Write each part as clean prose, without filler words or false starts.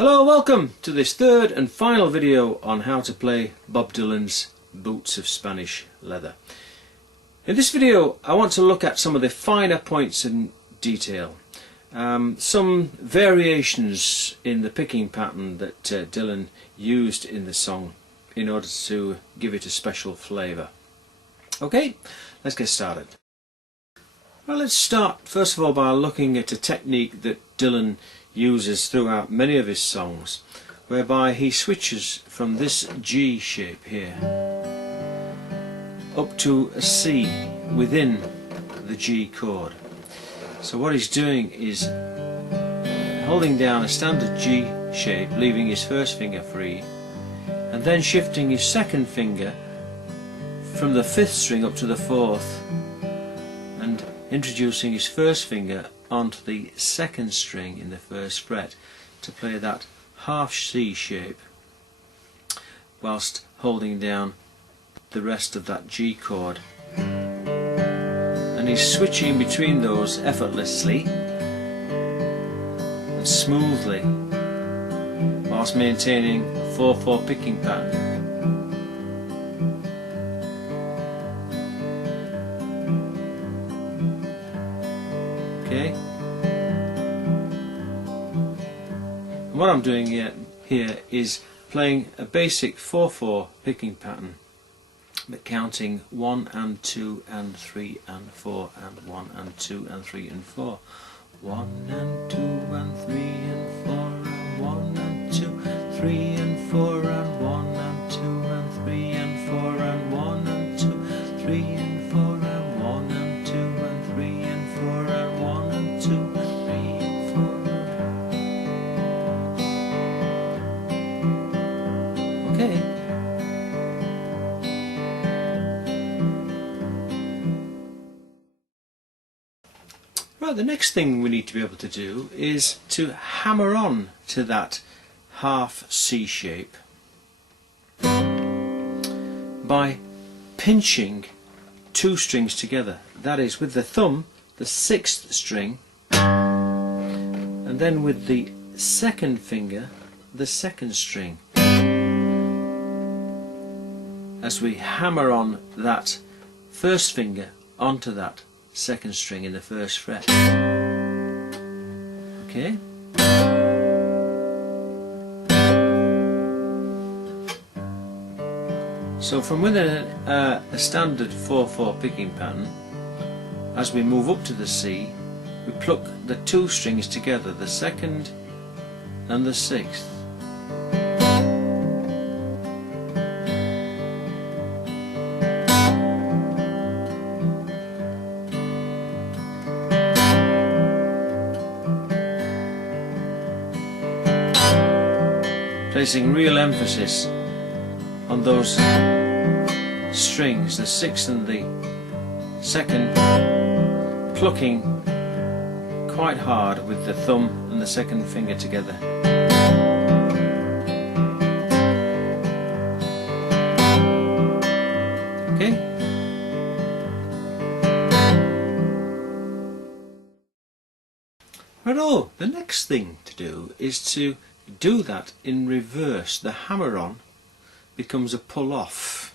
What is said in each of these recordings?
Hello, welcome to this third and final video on how to play Bob Dylan's Boots of Spanish Leather. In this video I want to look at some of the finer points in detail, some variations in the picking pattern that Dylan used in the song in order to give it a special flavour. Okay, let's get started. Well, let's start first of all by looking at a technique that Dylan uses throughout many of his songs, whereby he switches from this G shape here up to a C within the G chord. So what he's doing is holding down a standard G shape, leaving his first finger free, and then shifting his second finger from the 5th string up to the 4th and introducing his first finger onto the 2nd string in the 1st fret to play that half C shape whilst holding down the rest of that G chord. And he's switching between those effortlessly and smoothly whilst maintaining a 4/4 picking pattern. Okay. What I'm doing here is playing a basic 4/4 picking pattern, but counting 1 and 2 and 3 and 4 and 1 and 2 and 3 and 4. 1 and 2 and 3 and 4 and 1 and 2, 3 and 4 and 1 and 2 and 3 and 4 and 1 and 2, 3 and 4 and 1 and 2 and 3 and 4 and 1 and 2, 3 and 4 Okay. Right, the next thing we need to be able to do is to hammer on to that half C shape by pinching 2 strings together. That is, with the thumb, the 6th string, and then with the 2nd finger, the 2nd string, as we hammer on that 1st finger onto that 2nd string in the 1st fret. Okay. So from within a standard 4/4 picking pattern, as we move up to the C, we pluck the 2 strings together, the 2nd and the 6th. Placing real emphasis on those strings, the 6th and the 2nd, plucking quite hard with the thumb and the 2nd finger together. Okay? Right, the next thing to do is to do that in reverse. The hammer-on becomes a pull-off.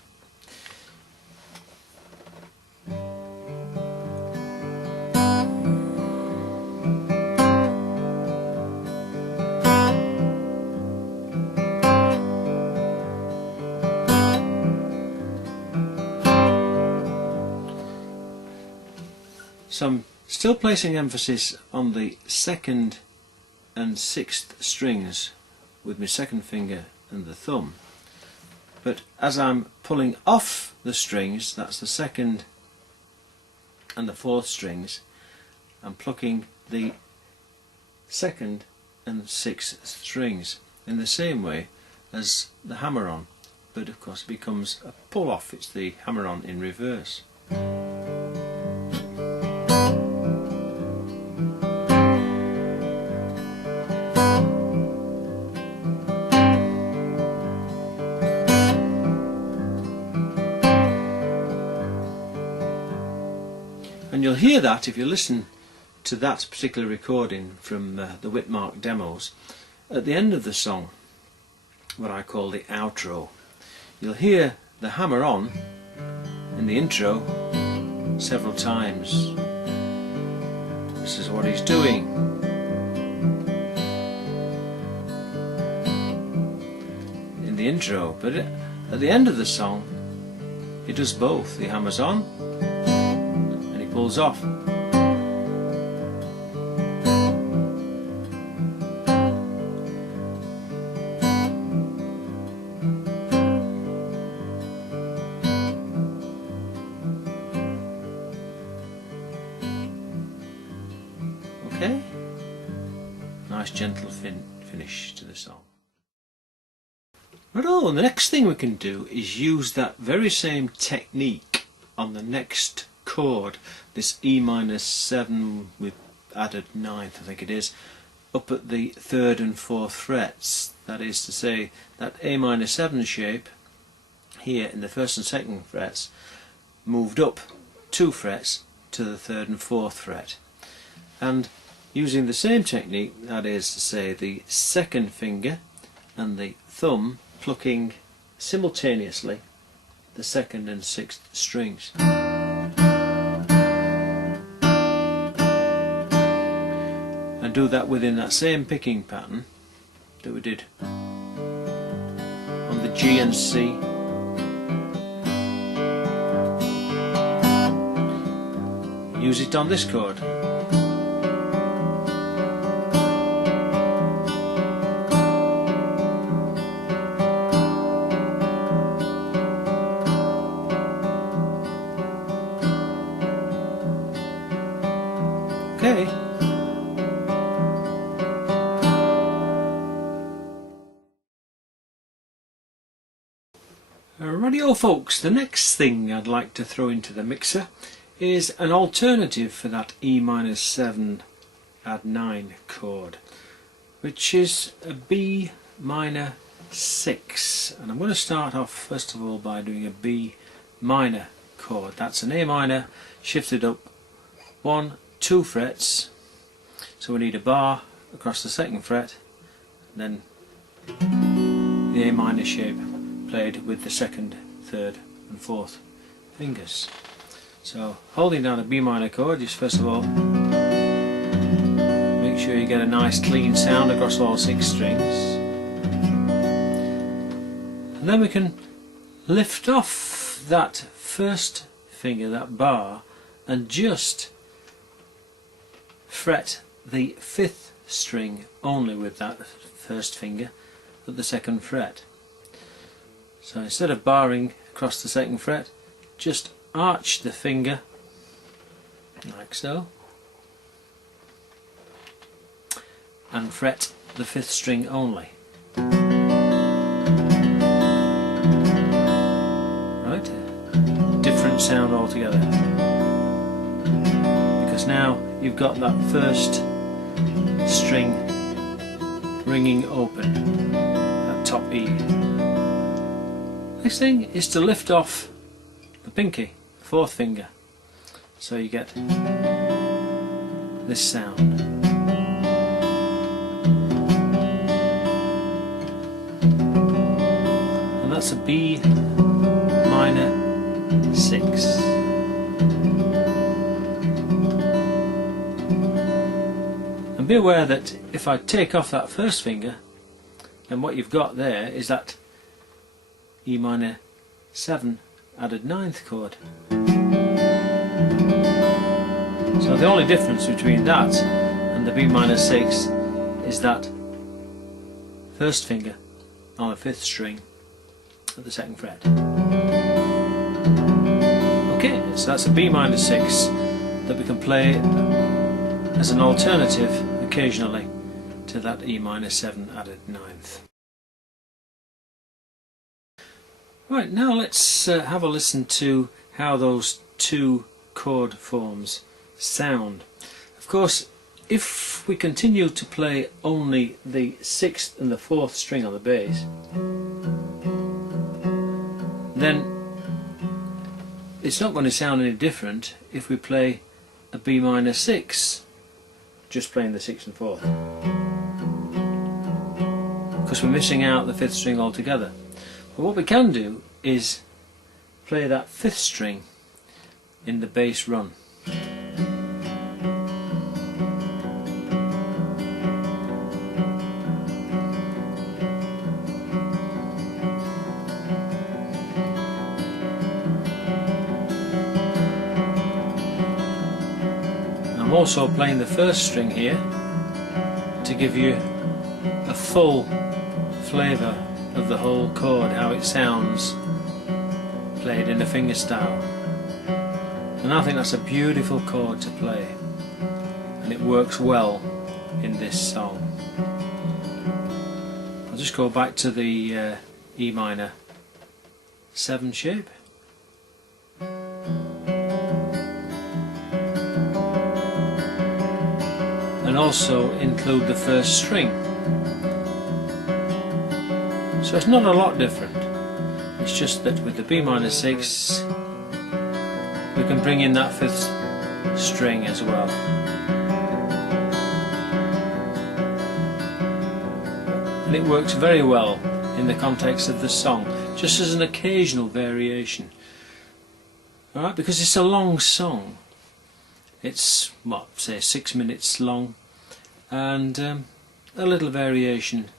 So I'm still placing emphasis on the 2nd and 6th strings with my 2nd finger and the thumb, but as I'm pulling off the strings, that's the 2nd and the 4th strings, I'm plucking the 2nd and 6th strings in the same way as the hammer-on, but of course it becomes a pull-off. It's the hammer-on in reverse. And you'll hear that if you listen to that particular recording from the Whitmark demos, at the end of the song, what I call the outro. You'll hear the hammer-on in the intro several times. This is what he's doing. In the intro, but at the end of the song he does both. He hammers on and he pulls off. Okay? Nice gentle finish to the song. Right, the next thing we can do is use that very same technique on the next chord, this E minor 7 with added 9th, I think it is, up at the 3rd and 4th frets. That is to say, that A minor 7 shape here in the 1st and 2nd frets moved up 2 frets to the 3rd and 4th fret. And using the same technique, that is to say the 2nd finger and the thumb plucking simultaneously the 2nd and 6th strings. And do that within that same picking pattern that we did on the G and C. Use it on this chord. Okay. Radio folks, the next thing I'd like to throw into the mixer is an alternative for that E minor 7 add 9 chord, which is a B minor 6. And I'm going to start off first of all by doing a B minor chord. That's an A minor shifted up 2 frets, so we need a bar across the 2nd fret, and then the A minor shape played with the 2nd, 3rd and 4th fingers. So holding down a B minor chord, just first of all make sure you get a nice clean sound across all 6 strings, and then we can lift off that first finger, that bar, and just fret the 5th string only with that first finger at the 2nd fret. So instead of barring across the 2nd fret, just arch the finger like so and fret the 5th string only. Right? Different sound altogether, because now you've got that first string ringing open, that top E. Next thing is to lift off the pinky, 4th finger, so you get this sound. And that's a B minor 6. And be aware that if I take off that first finger, then what you've got there is that E minor 7 added 9th chord. So the only difference between that and the B minor 6 is that first finger on the 5th string at the 2nd fret. Okay, so that's a B minor 6 that we can play as an alternative occasionally to that E minor 7 added 9th. Right, now let's have a listen to how those 2 chord forms sound. Of course, if we continue to play only the 6th and the 4th string on the bass, then it's not going to sound any different if we play a B minor 6, just playing the 6th and 4th. because we're missing out the 5th string altogether. But what we can do is play that 5th string in the bass run. I'm also playing the 1st string here to give you a full flavour of the whole chord, how it sounds played in a fingerstyle. And I think that's a beautiful chord to play, and it works well in this song. I'll just go back to the E minor 7 shape. And also include the 1st string. So it's not a lot different. It's just that with the B minor 6 we can bring in that 5th string as well. And it works very well in the context of the song, just as an occasional variation. Alright, because it's a long song. It's, what, say 6 minutes long, and a little variation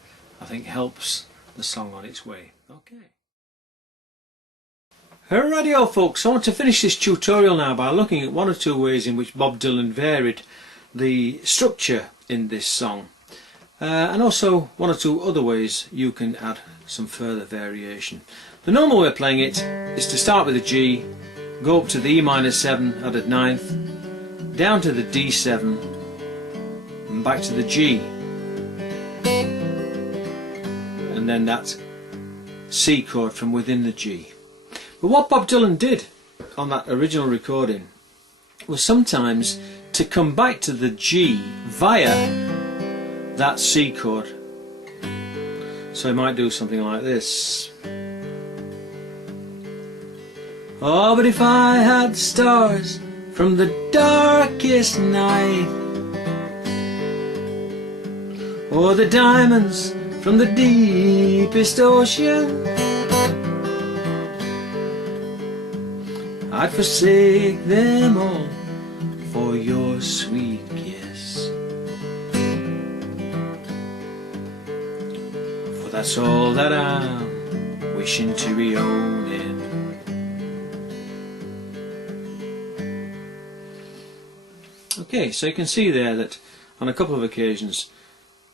I think helps the song on its way. Okay. Alrighty folks, I want to finish this tutorial now by looking at 1 or 2 ways in which Bob Dylan varied the structure in this song, and also 1 or 2 other ways you can add some further variation. The normal way of playing it is to start with a G, go up to the E minor 7 at a 9th, down to the D7 and back to the G, and then that C chord from within the G. But what Bob Dylan did on that original recording was sometimes to come back to the G via that C chord. So he might do something like this. Oh, but if I had stars from the darkest night, or the diamonds from the deepest ocean, I'd forsake them all for your sweet kiss. For that's all that I'm wishing to be owning. Okay, so you can see there that on a couple of occasions,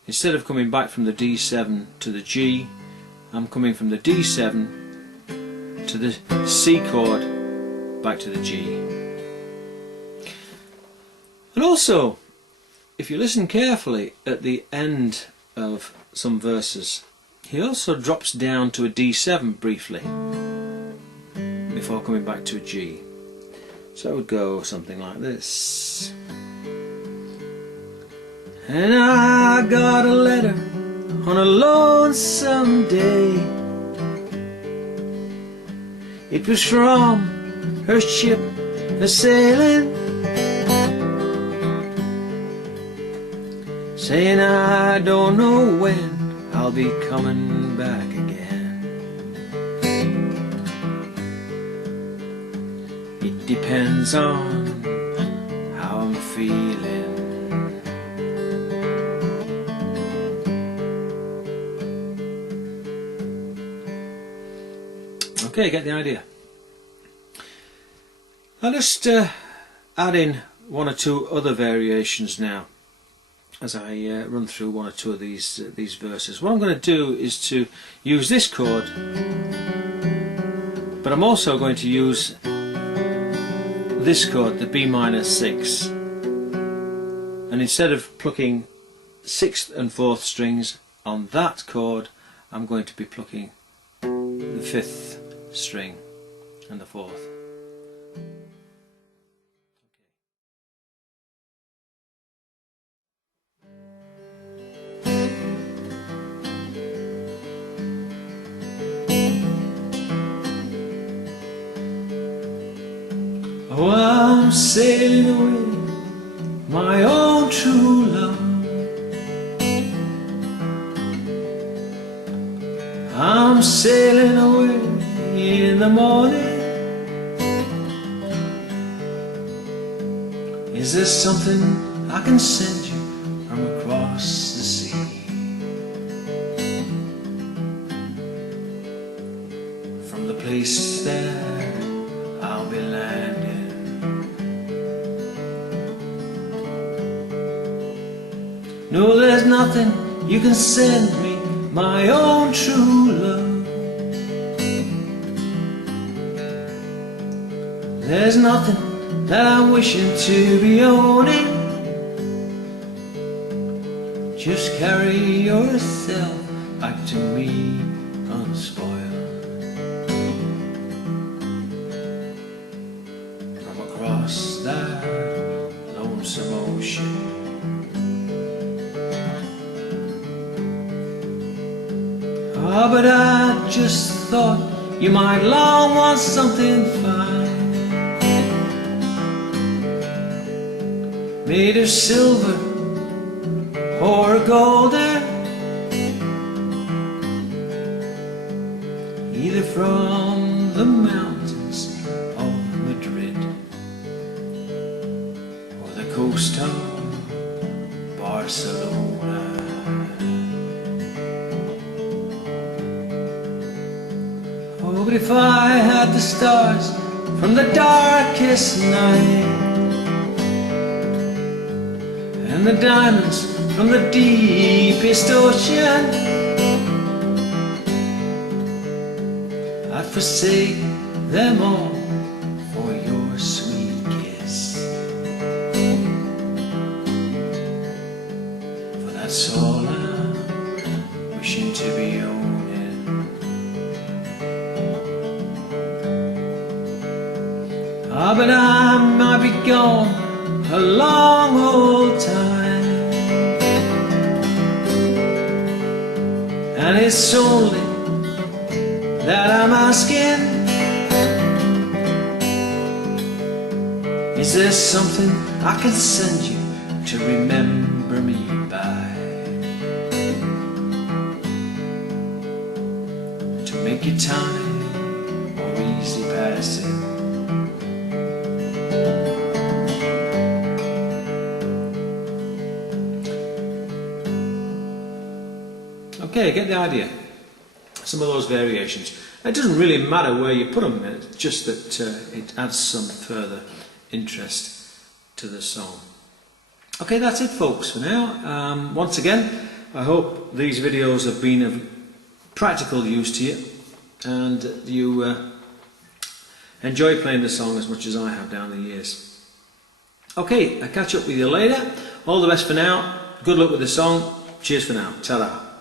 instead of coming back from the D7 to the G, I'm coming from the D7 to the C chord back to the G. And also, if you listen carefully at the end of some verses, he also drops down to a D7 briefly before coming back to a G. So it would go something like this. And I got a letter on a lonesome day. It was from her ship a-sailing, saying I don't know when I'll be coming back again. It depends on how I'm feeling. Okay, get the idea. I'll just add in 1 or 2 other variations now as I run through 1 or 2 of these verses. What I'm going to do is to use this chord, but I'm also going to use this chord, the B minor 6, and instead of plucking 6th and 4th strings on that chord, I'm going to be plucking the 5th string and the 4th. Oh, I'm sailing away, my own true love, I'm sailing away in the morning. Is there something I can send you from across the sea? From the place that I'll be landing. No, there's nothing you can send me, my own true love. There's nothing that I'm wishing to be owning. Just carry yourself back to me unspoiled. From across that lonesome ocean. Oh, but I just thought you might long want something fine, made of silver or golden, either from the mountains of Madrid or the coast of Barcelona. Oh, but if I had the stars from the darkest night and the diamonds from the deepest ocean, I'd forsake them all for your sweet kiss. For that's all I'm wishing to be owning. Ah, but I might be gone a long old time, and it's only that I'm asking, is there something I can send you to remember me by, to make your time more easy passing? Okay, get the idea. Some of those variations. It doesn't really matter where you put them, it's just that it adds some further interest to the song. Okay, that's it folks for now. Once again, I hope these videos have been of practical use to you and you enjoy playing the song as much as I have down the years. Okay, I'll catch up with you later. All the best for now. Good luck with the song. Cheers for now. Ta-da.